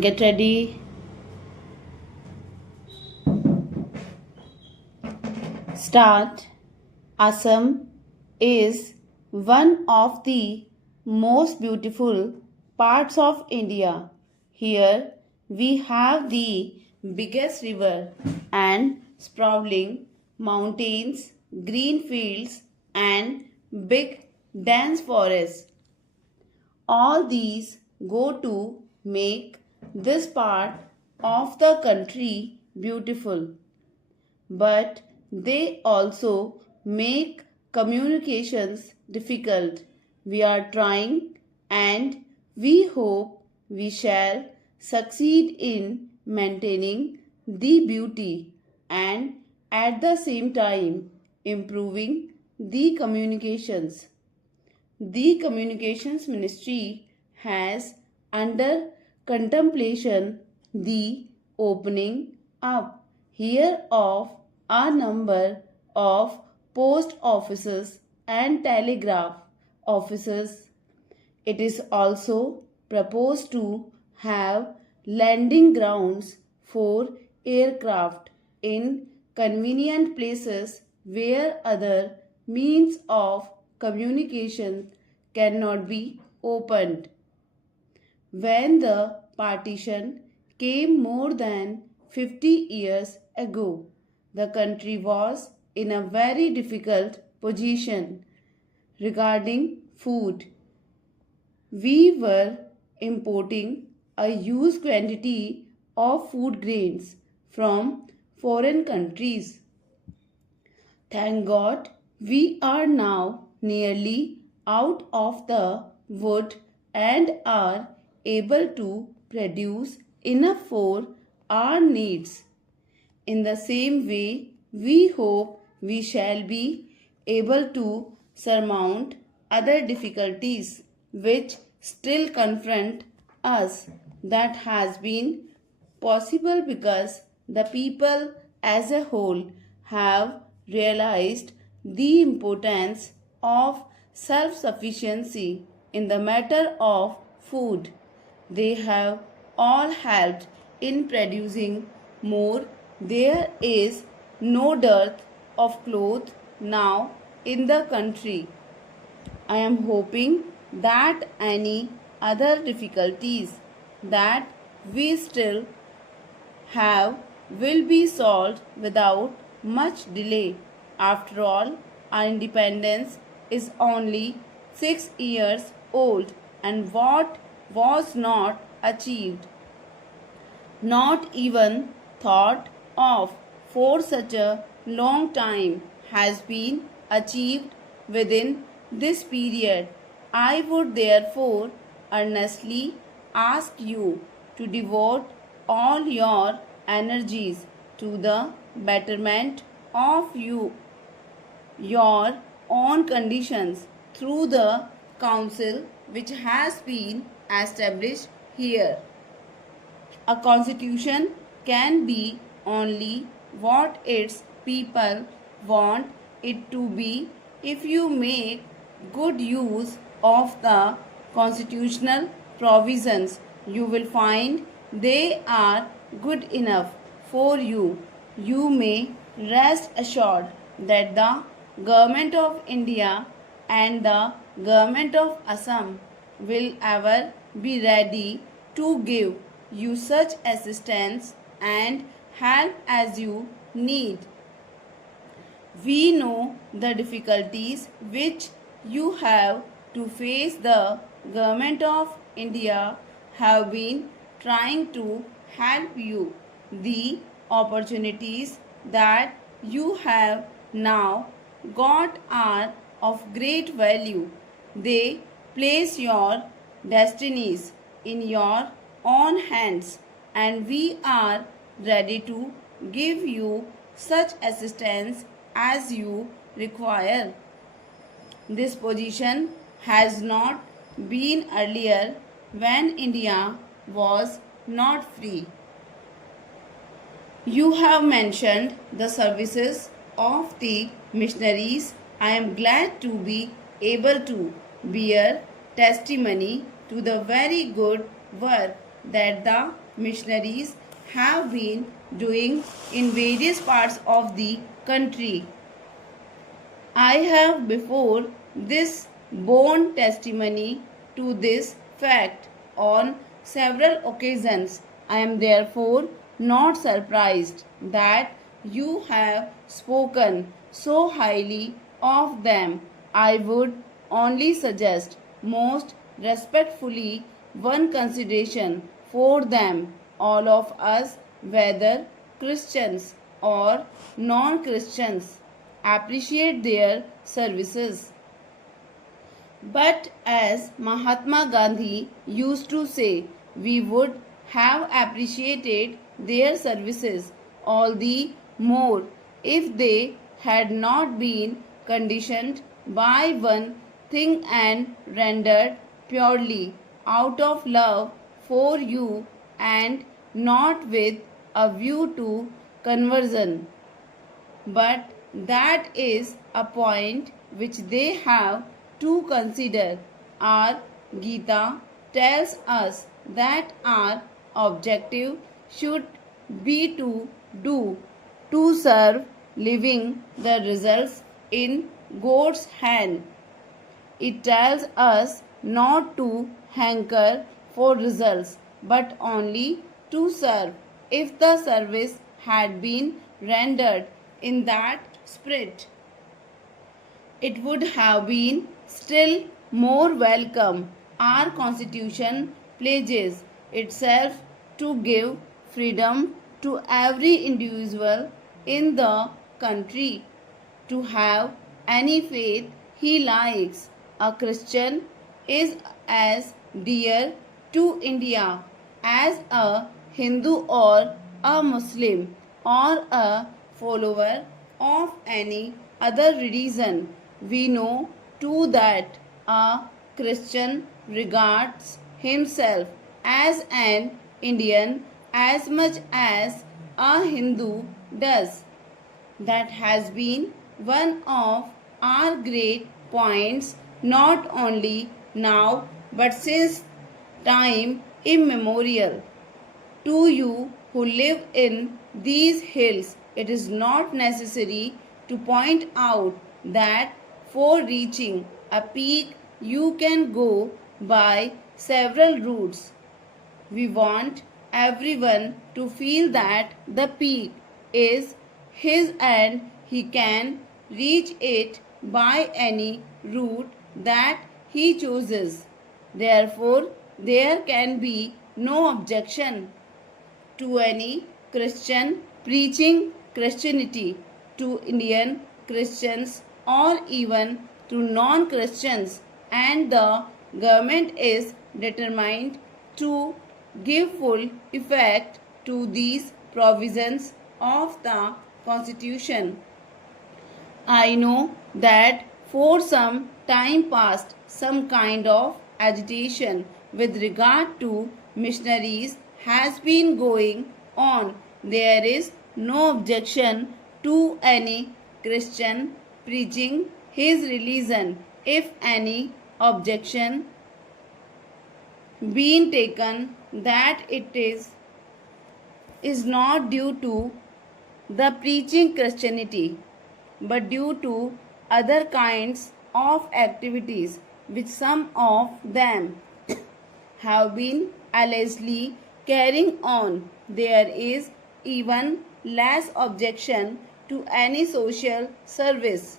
Get ready. Start. Assam is one of the most beautiful parts of India. Here we have the biggest river and sprawling mountains, green fields, and big dense forests. All these go to make this part of the country beautiful, but they also make communications difficult. We are trying and we hope we shall succeed in maintaining the beauty and at the same time improving the communications. The Communications Ministry has under contemplation the opening up here of a number of post offices and telegraph offices. It is also proposed to have landing grounds for aircraft in convenient places where other means of communication cannot be opened. When the partition came more than 50 years ago, the country was in a very difficult position regarding food. We were importing a huge quantity of food grains from foreign countries. Thank God we are now nearly out of the wood and are able to produce enough for our needs. In the same way, we hope we shall be able to surmount other difficulties which still confront us. That has been possible because the people as a whole have realized the importance of self sufficiency in the matter of food. They have all helped in producing more. There is no dearth of clothes now in the country. I am hoping that any other difficulties that we still have will be solved without much delay. After all, our independence is only 6 years old, and what was not achieved, not even thought of for such a long time, has been achieved within this period. I would therefore earnestly ask you to devote all your energies to the betterment of your own conditions through the council which has been established here. A constitution can be only what its people want it to be. If you make good use of the constitutional provisions, you will find they are good enough for you. You may rest assured that the Government of India and the Government of Assam will ever be ready to give you such assistance and help as you need. We know the difficulties which you have to face. The Government of India have been trying to help you. The opportunities that you have now got are of great value. They place your destinies in your own hands, and we are ready to give you such assistance as you require. This position has not been earlier when India was not free. You have mentioned the services of the missionaries. I am glad to be able to bear testimony to the very good work that the missionaries have been doing in various parts of the country. I have before this borne testimony to this fact on several occasions. I am therefore not surprised that you have spoken so highly of them. I would only suggest most respectfully one consideration for them, all of us, whether Christians or non Christians, appreciate their services. But as Mahatma Gandhi used to say, we would have appreciated their services all the more if they had not been conditioned by one thing and rendered purely out of love for you and not with a view to conversion. But that is a point which they have to consider. Our Gita tells us that our objective should be to do, to serve, leaving the results in God's hand. It tells us not to hanker for results, but only to serve. If the service had been rendered in that spirit, it would have been still more welcome. Our Constitution pledges itself to give freedom to every individual in the country to have any faith he likes. A Christian is as dear to India as a Hindu or a Muslim or a follower of any other religion. We know too that a Christian regards himself as an Indian as much as a Hindu does. That has been one of our great points, not only now but since time immemorial. To you who live in these hills, it is not necessary to point out that for reaching a peak you can go by several routes. We want everyone to feel that the peak is his and he can reach it by any route that he chooses. Therefore, there can be no objection to any Christian preaching Christianity to Indian Christians or even to non Christians, and the government is determined to give full effect to these provisions of the Constitution. I know that for some time past, some kind of agitation with regard to missionaries has been going on. There is no objection to any Christian preaching his religion. If any objection been taken, that it is not due to the preaching Christianity, but due to other kinds of activities which some of them have been allegedly carrying on. There is even less objection to any social service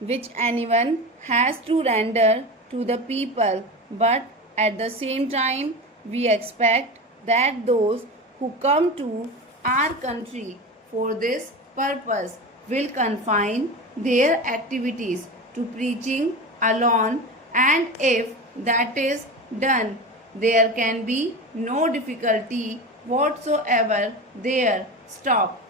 which anyone has to render to the people, but at the same time we expect that those who come to our country for this purpose will confine their activities to preaching alone, and if that is done, there can be no difficulty whatsoever there. Stop.